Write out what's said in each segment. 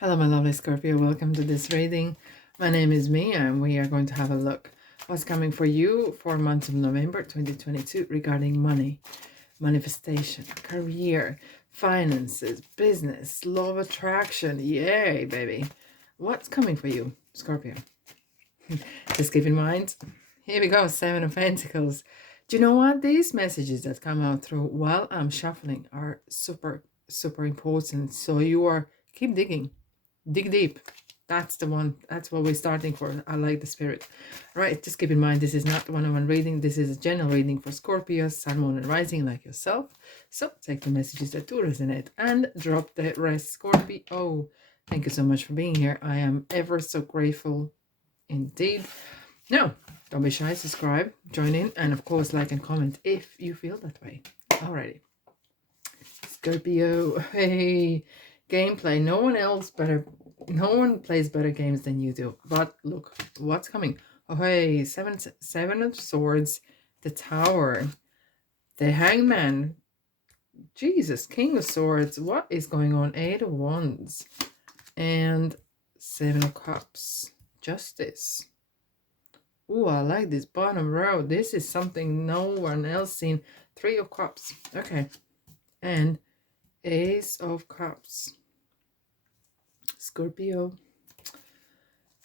Hello, my lovely Scorpio. Welcome to this reading. My name is Mia, and we are going to have a look what's coming for you for month of November 2022 regarding money, manifestation, career, finances, business, law of attraction. Yay, baby. What's coming for you, Scorpio? Just keep in mind, here we go, Seven of Pentacles. Do you know what? These messages that come out through while I'm shuffling are super, super important. So you are, keep digging. Dig deep. That's the one. That's what we're starting for. I like the spirit. All right. Just keep in mind, this is not one-on-one reading. This is a general reading for Scorpio, Sun, Moon, and Rising like yourself. So take the messages that do resonate and drop the rest, Scorpio. Oh, thank you so much for being here. I am ever so grateful indeed. Now, don't be shy. Subscribe, join in, and of course, like and comment if you feel that way. Alrighty. Scorpio. Hey. Gameplay. No one plays better games than you do. But look, what's coming? Oh hey, seven of swords, the tower, the hangman, Jesus, king of swords. What is going on? Eight of wands and seven of cups. Justice. Ooh, I like this bottom row. This is something no one else seen. Three of cups. Okay. And Ace of Cups. Scorpio.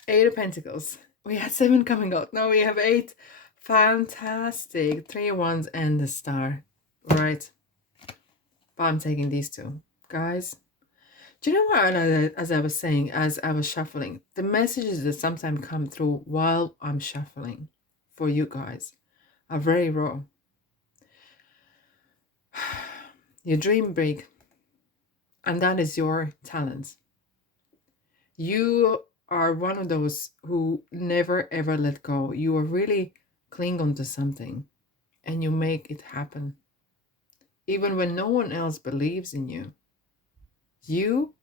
Eight of Pentacles. We had seven coming out. Now we have eight. Fantastic. Three of Wands and the Star. Right. But I'm taking these two. Guys, do you know what? As I was saying, as I was shuffling, the messages that sometimes come through while I'm shuffling for you guys are very raw. You dream big. And that is your talent. You are one of those who never ever let go. You are really cling on to something and you make it happen. Even when no one else believes in you, you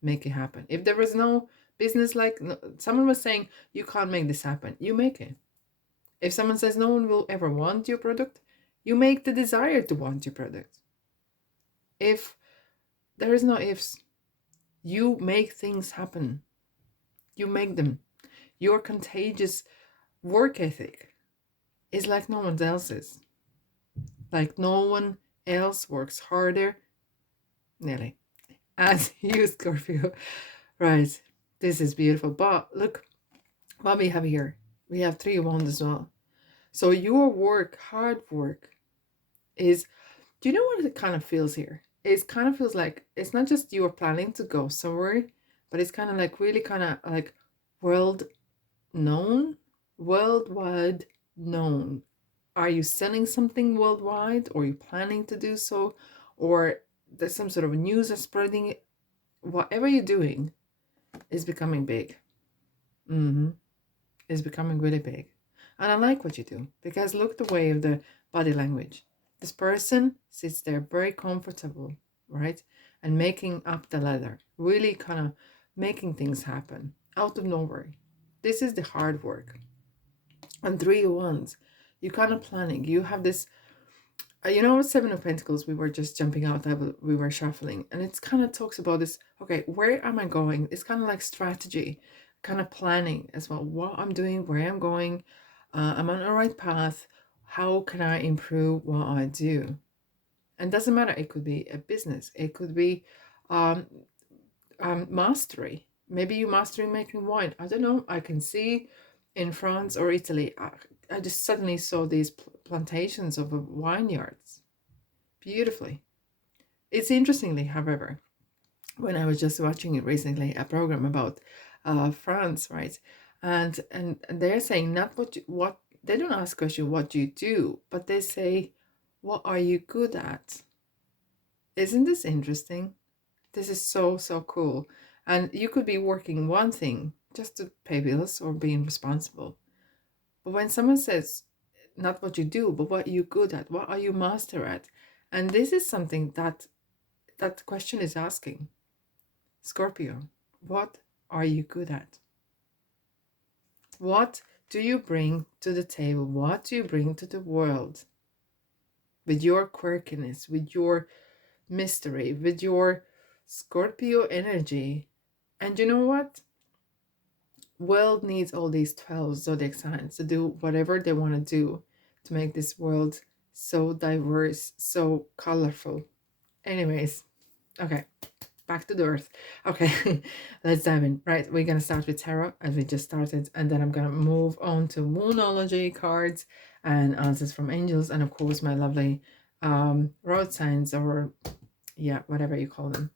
make it happen. If there was no business, like someone was saying, you can't make this happen, you make it. If someone says no one will ever want your product, you make the desire to want your product. If there is no ifs, you make things happen. You make them. Your contagious work ethic is like no one else's. Like no one else works harder, nearly, as you, Scorpio. Right. This is beautiful. But look what we have here. We have three of wands as well. So your work, hard work, is, do you know what it kind of feels here? It kind of feels like it's not just you are planning to go somewhere, but it's kind of like really kind of like worldwide known. Are you selling something worldwide, or are you planning to do so, or there's some sort of news that's spreading? Whatever you're doing is becoming big. Is becoming really big. And I like what you do, because look the way of the body language. This person sits there very comfortable, right? And making up the ladder, really kind of making things happen out of nowhere. This is the hard work. And three of wands, you kind of planning. You have this, Seven of Pentacles, we were just jumping out, we were shuffling. And it's kind of talks about this, okay, where am I going? It's kind of like strategy, kind of planning as well. What I'm doing, where I'm going, I'm on the right path. How can I improve what I do? And doesn't matter. It could be a business. It could be mastery. Maybe you mastering making wine. I don't know. I can see in France or Italy, I just suddenly saw these plantations of vineyards beautifully. It's interestingly, however, when I was just watching it recently, a program about France, right? And they're saying not what they don't ask question what you do, but they say, what are you good at? Isn't this interesting? This is so cool. And you could be working one thing just to pay bills or being responsible. But when someone says not what you do, but what you're good at, what are you master at? And this is something that question is asking. Scorpio, what are you good at? What do you bring to the table? What do you bring to the world? With your quirkiness, with your mystery, with your Scorpio energy, And you know what? World needs all these 12 zodiac signs to do whatever they want to do to make this world so diverse, so colorful. Anyways, okay, back to the earth. Okay, let's dive in. Right, we're gonna start with tarot as we just started, and then I'm gonna move on to moonology cards and answers from angels, and of course my lovely road signs, or yeah, whatever you call them.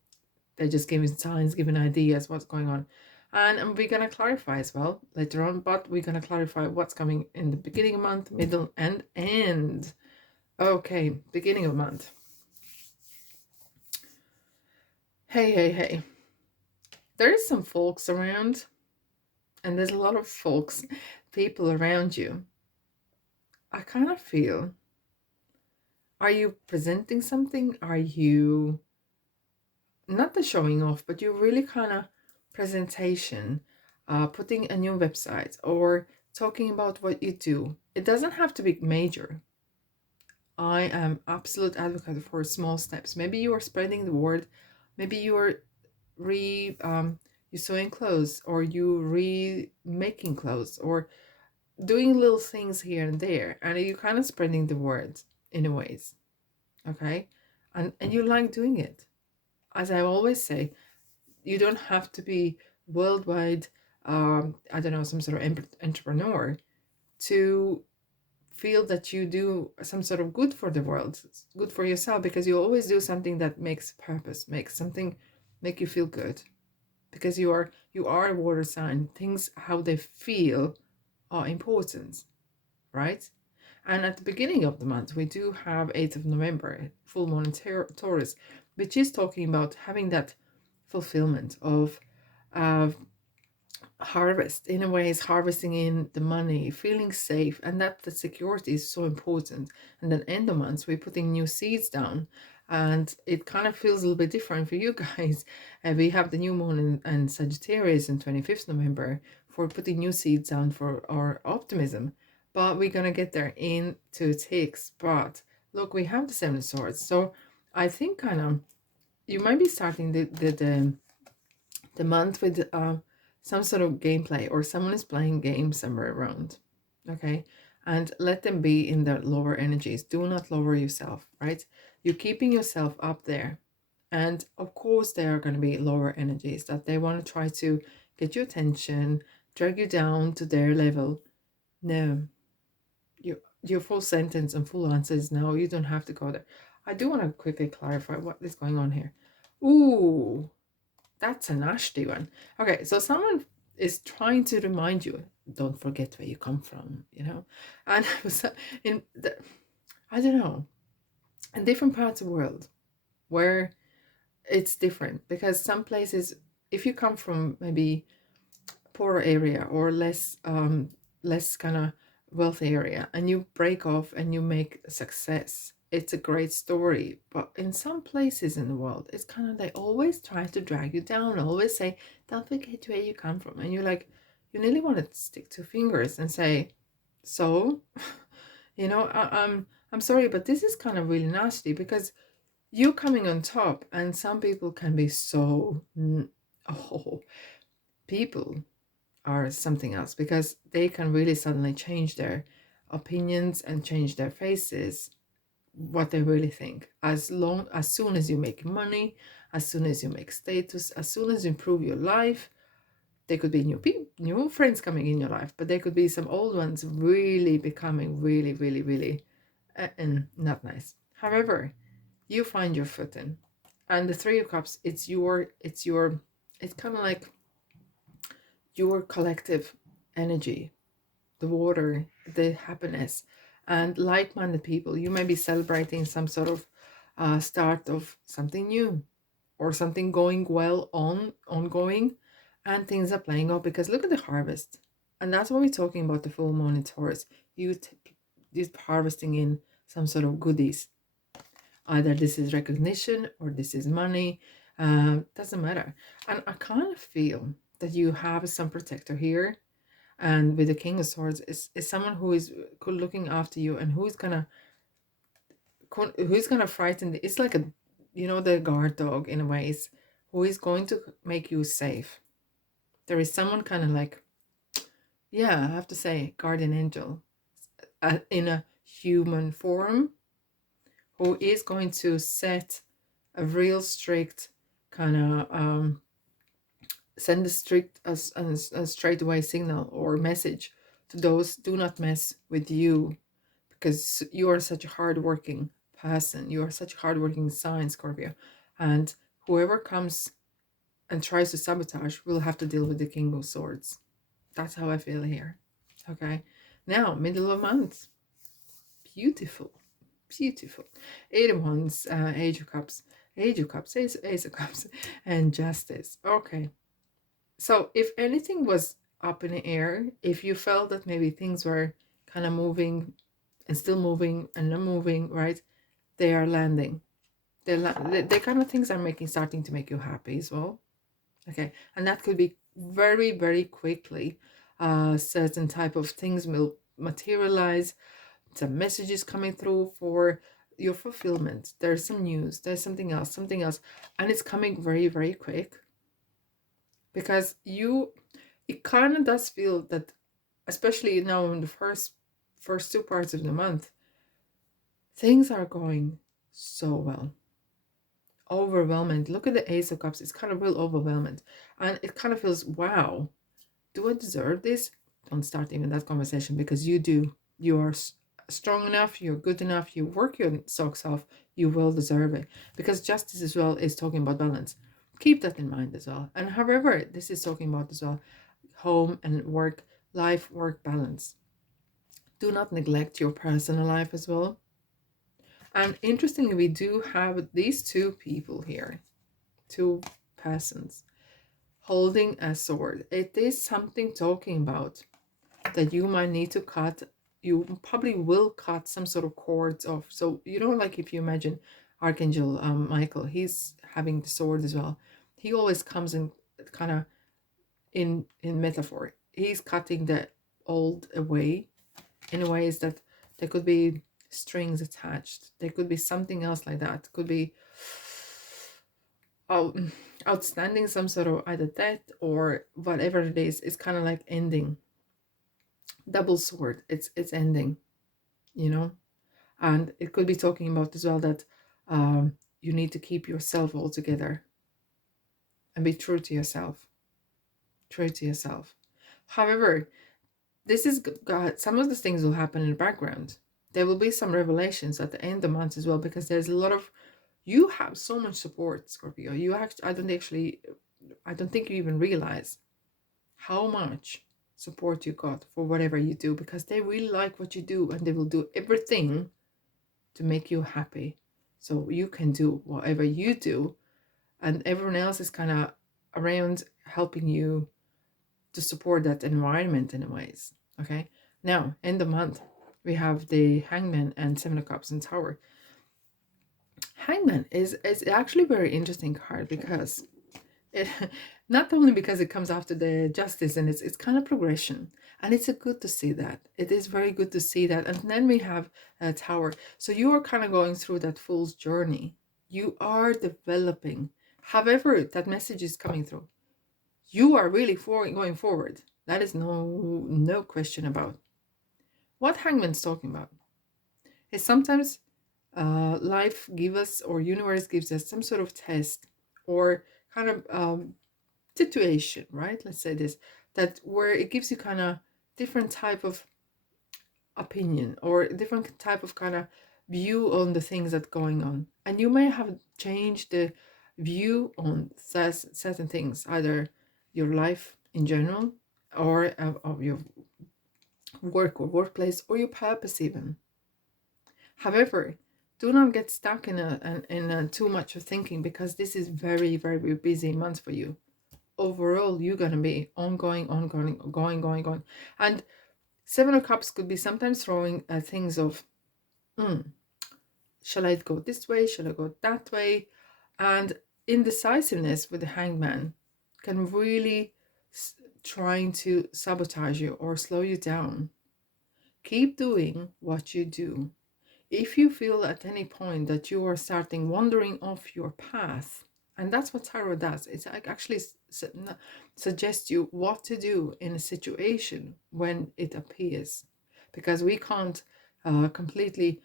They're just giving signs, giving ideas what's going on. And we're going to clarify as well later on, but we're going to clarify what's coming in the beginning of month, middle, and end. Okay, beginning of month. Hey, hey, hey. There is some folks around, and there's a lot of folks, people around you. I kind of feel, are you presenting something? Are you, not the showing off, but you really kind of presentation, putting a new website or talking about what you do. It doesn't have to be major. I am absolute advocate for small steps. Maybe you are spreading the word. Maybe you are you sewing clothes, or you remaking clothes, or doing little things here and there, and you kind of spreading the word in a ways. Okay, and you like doing it. As I always say, you don't have to be worldwide, I don't know, some sort of entrepreneur to feel that you do some sort of good for the world, good for yourself, because you always do something that makes purpose, makes something, make you feel good, because you are a water sign. Things how they feel are important, right? And at the beginning of the month, we do have 8th of November, full moon in Taurus, which is talking about having that fulfillment of uh, harvest. In a way, is harvesting in the money, feeling safe, and that the security is so important. And then end of months, we're putting new seeds down, and it kind of feels a little bit different for you guys. We have the new moon in Sagittarius on 25th November for putting new seeds down for our optimism. But we're gonna get there in 2 ticks. But look, we have the Seven of Swords, so I think kind of you might be starting the month with some sort of gameplay, or someone is playing games somewhere around. Okay, and let them be in the lower energies. Do not lower yourself, right? You're keeping yourself up there, and of course there are going to be lower energies that they want to try to get your attention, drag you down to their level. No, your full sentence and full answer is no. You don't have to go there. I do want to quickly clarify what is going on here. Ooh, that's a nasty one. Okay, so someone is trying to remind you, don't forget where you come from, And in the, I don't know, in different parts of the world where it's different, because some places, if you come from maybe poorer area, or less kind of wealthy area, and you break off and you make success, it's a great story. But in some places in the world, it's kind of, they always try to drag you down, always say, don't forget where you come from. And you're like, you nearly want to stick two fingers and say, so I'm sorry, but this is kind of really nasty, because you coming on top, and some people can be so oh, people are something else, because they can really suddenly change their opinions and change their faces, what they really think. As soon as you make money, as soon as you make status, as soon as you improve your life, there could be new friends coming in your life, but there could be some old ones really becoming really, really, really and not nice. However, you find your footing, and the Three of Cups, it's kind of like your collective energy, the water, the happiness, and like-minded people. You may be celebrating some sort of start of something new, or something going well ongoing, and things are playing out, because look at the harvest. And that's what we're talking about, the full moon in Taurus. You're harvesting in some sort of goodies. Either this is recognition or this is money. Doesn't matter. And I kind of feel that you have some protector here, and with the King of Swords is someone who is looking after you, and who's gonna frighten. It's like the guard dog in a way, who is going to make you safe. There is someone kind of like, yeah, I have to say, guardian angel in a human form who is going to set a real strict kind of send a strict a straightaway signal or message to those, do not mess with you, because you are such a hardworking person, you are such a hardworking sign, Scorpio, and whoever comes and tries to sabotage will have to deal with the King of Swords. That's how I feel here. Okay, now middle of month, beautiful, beautiful. Eight of Wands, Age of Cups, Ace of Cups, and Justice. Okay, so if anything was up in the air, if you felt that maybe things were kind of moving and still moving and not moving, right? They are landing. They kind of things are starting to make you happy as well. Okay, and that could be very, very quickly. Certain type of things will materialize. Some messages coming through for your fulfillment. There's some news. There's something else, and it's coming very, very quick, because it kind of does feel that, especially now in the first two parts of the month, things are going so well. Overwhelming. Look at the Ace of Cups. It's kind of real overwhelming. And it kind of feels, wow, do I deserve this? Don't start even that conversation, because you do. You are strong enough, you're good enough, you work your socks off, you will deserve it. Because Justice as well is talking about balance. Keep that in mind as well. And however, this is talking about as well home and work, life, work balance. Do not neglect your personal life as well. And interestingly, we do have these two people here, two persons holding a sword. It is something talking about that you might need to cut. You probably will cut some sort of cords off. So, you know, like if you imagine Archangel Michael, he's having the sword as well. He always comes in kind of in metaphor. He's cutting the old away in ways that there could be strings attached. There could be something else like that. Could be outstanding, some sort of either death or whatever it is. It's kind of like ending. Double sword. It's ending, you know. And it could be talking about as well that you need to keep yourself all together and be true to yourself. True to yourself. However, this is God. Some of the things will happen in the background. There will be some revelations at the end of the month as well, because there's a lot of, you have so much support, Scorpio. You actually, I don't think you even realize how much support you got for whatever you do, because they really like what you do and they will do everything to make you happy. So you can do whatever you do, and everyone else is kind of around helping you to support that environment in ways. Okay. Now, in the month, we have the Hangman and Seven of Cups and Tower. Hangman is actually a very interesting card, because it, not only because it comes after the Justice, and it's kind of progression, and it's a good to see that. It is very good to see that. And then we have a Tower. So you are kind of going through that fool's journey. You are developing. However, that message is coming through. You are really going forward. That is no question about. What Hangman's talking about is sometimes life gives us, or universe gives us, some sort of test or kind of situation, right? Let's say this, that where it gives you kind of different type of opinion or different type of kind of view on the things that going on, and you may have changed the view on certain things, either your life in general, or of your work or workplace, or your purpose even. However, do not get stuck in a too much of thinking, because this is very, very busy month for you. Overall, you're gonna be ongoing, going. And Seven of Cups could be sometimes throwing things of, shall I go this way? Shall I go that way? And indecisiveness with the Hangman can really trying to sabotage you or slow you down. Keep doing what you do. If you feel at any point that you are starting wandering off your path, And that's what tarot does. It's like actually suggests you what to do in a situation when it appears, because we can't completely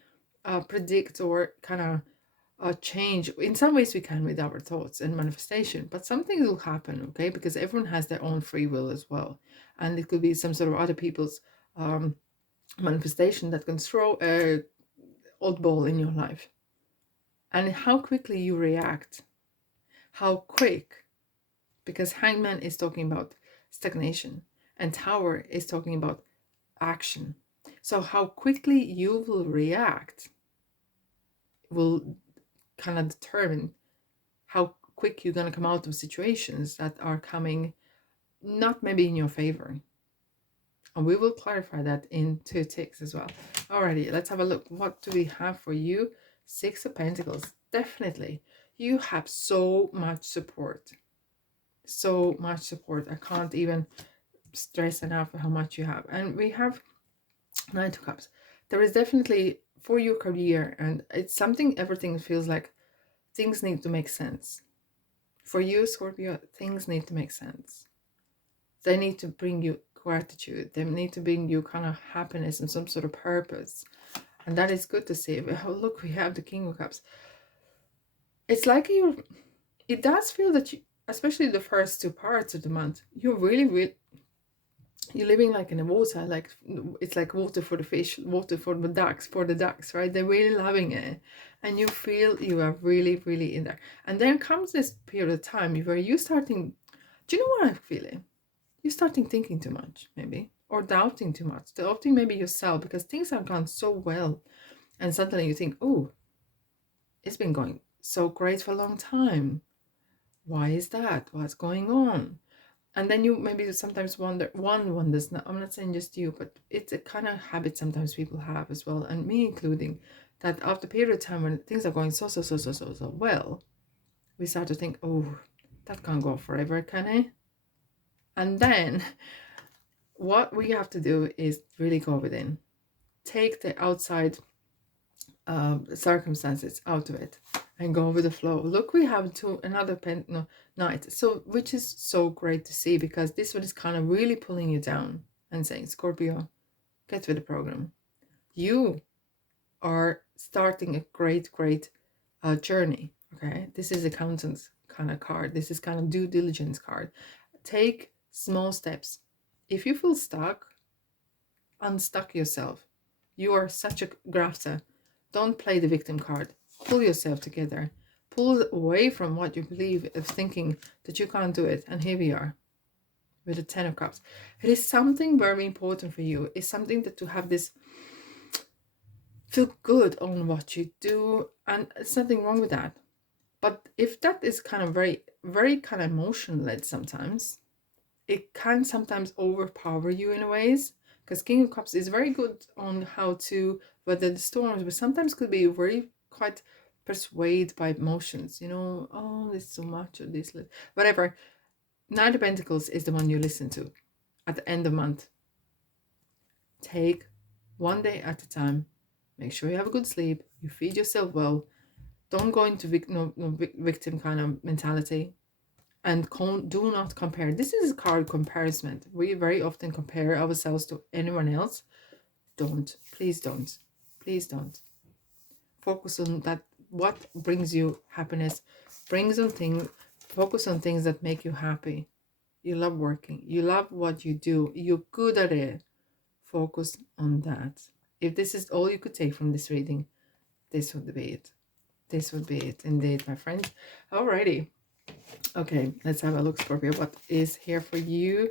predict or kind of change. In some ways we can with our thoughts and manifestation, but some things will happen, okay, because everyone has their own free will as well, and it could be some sort of other people's manifestation that can throw a oddball in your life. And how quickly you react, how quick, because hangman is talking about stagnation and tower is talking about action. So how quickly you will react will kind of determine how quick you're going to come out of situations that are coming not maybe in your favor. And we will clarify that in 2 ticks as well. Alrighty, let's have a look. What do we have for you? 6 of Pentacles. Definitely. You have so much support. So much support. I can't even stress enough how much you have. And we have 9 of Cups. There is definitely for your career, and it's something, everything feels like things need to make sense. For you, Scorpio, things need to make sense. They need to bring you gratitude. They need to bring you kind of happiness and some sort of purpose. And that is good to see. Oh, look, we have the King of Cups. It's like it does feel that you, especially the first 2 parts of the month, you're really, you're living like in the water, like it's like water for the fish, water for the ducks, right? They're really loving it. And you feel you are really in there. And then comes this period of time where you're starting, do you know what I'm feeling? You're starting thinking too much, maybe, or doubting too much, doubting maybe yourself, because things have gone so well. And suddenly you think, oh, it's been going so great for a long time. Why is that? What's going on? And then you maybe sometimes wonders, I'm not saying just you, but it's a kind of habit sometimes people have as well, and me including, that after a period of time when things are going so well, we start to think, oh, that can't go forever, can it? And then what we have to do is really go within. Take the outside circumstances out of it and go with the flow. Look, we have another night, so which is so great to see, because this one is kind of really pulling you down and saying, Scorpio, get with the program. You are starting a great journey. Okay, this is accountant's kind of card. This is kind of due diligence card. Take small steps. If you feel stuck, unstuck yourself. You are such a grafter. Don't play the victim card. Pull yourself together. Pull away from what you believe of thinking that you can't do it. And here we are with the 10 of Cups. It is something very important for you. It's something that to have this feel good on what you do. And there's nothing wrong with that. But if that is kind of very kind of emotion led sometimes, it can sometimes overpower you in ways, because King of Cups is very good on how to weather the storms, but sometimes could be very quite persuaded by emotions, you know, oh, there's so much of this, whatever. Knight of Pentacles is the one you listen to at the end of the month. Take one day at a time. Make sure you have a good sleep, you feed yourself well. Don't go into victim kind of mentality. And do not compare. This is a card comparison. We very often compare ourselves to anyone else. Don't. Please don't. Please don't. Focus on that. What brings you happiness? Focus on things that make you happy. You love working. You love what you do. You're good at it. Focus on that. If this is all you could take from this reading, this would be it. This would be it indeed, my friends. Alrighty. Okay, let's have a look, Scorpio. What is here for you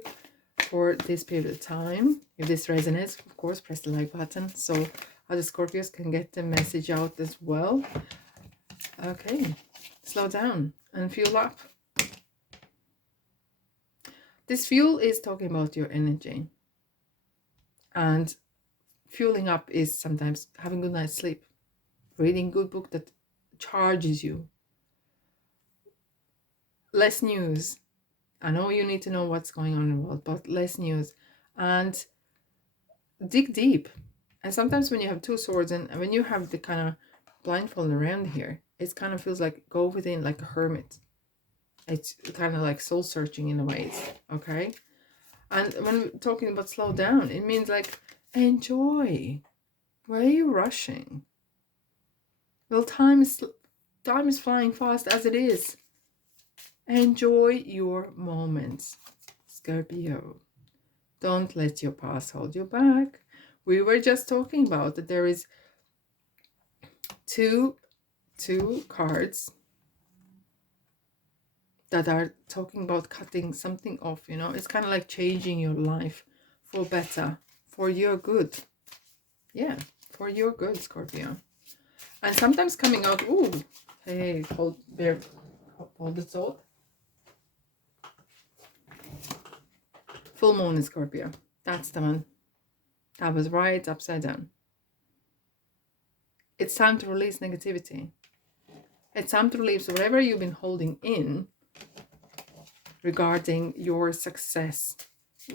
for this period of time? If this resonates, of course, press the like button so other Scorpios can get the message out as well. Okay, slow down and fuel up. This fuel is talking about your energy. And fueling up is sometimes having a good night's sleep, reading a good book that charges you. Less news. I know you need to know what's going on in the world, but less news. And dig deep. And sometimes when you have 2 swords and when you have the kind of blindfold around here, it kind of feels like go within like a hermit. It's kind of like soul searching in a way, okay? And when we're talking about slow down, it means like enjoy. Why are you rushing? Well, time is flying fast as it is. Enjoy your moments, Scorpio. Don't let your past hold you back. We were just talking about that there is two cards that are talking about cutting something off, you know. It's kind of like changing your life for better, for your good. Yeah, for your good, Scorpio. And sometimes coming out, ooh, hey, hold the thought. Full moon in Scorpio. That's the one. That was right upside down. It's time to release negativity. It's time to release whatever you've been holding in regarding your success.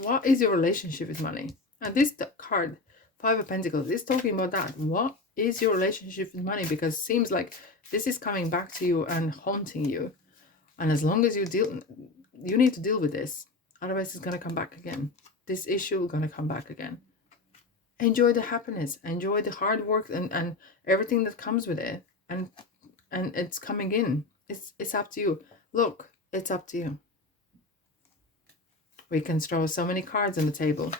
What is your relationship with money? And this card, Five of Pentacles, is talking about that. What is your relationship with money? Because it seems like this is coming back to you and haunting you. And as long as you need to deal with this. Otherwise, it's going to come back again. This issue is going to come back again. Enjoy the happiness. Enjoy the hard work and everything that comes with it. And it's coming in. It's up to you. Look, it's up to you. We can throw so many cards on the table,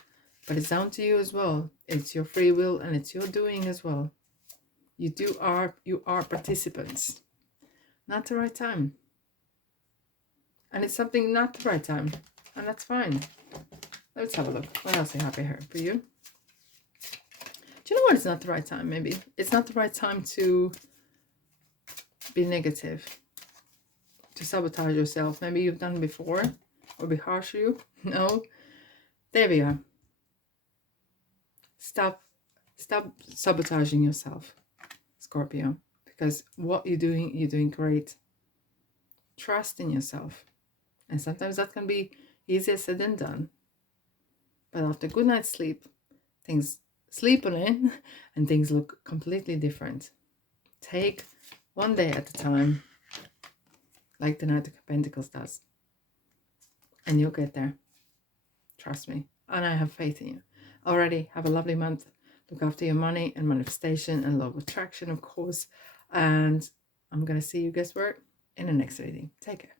but it's down to you as well. It's your free will and it's your doing as well. You are participants. Not the right time. And it's something not the right time. And that's fine. Let's have a look. What else I have here for you? Do you know what? It's not the right time, maybe. It's not the right time to be negative. To sabotage yourself. Maybe you've done it before. Or be harsh to you. No. There we are. Stop sabotaging yourself, Scorpio. Because what you're doing great. Trust in yourself. And sometimes that can be easier said than done. But after a good night's sleep, things sleep on it and things look completely different. Take one day at a time, like the Knight of Pentacles does. And you'll get there. Trust me. And I have faith in you. Already, have a lovely month. Look after your money and manifestation and law of attraction, of course. And I'm going to see you, guess where? In the next reading. Take care.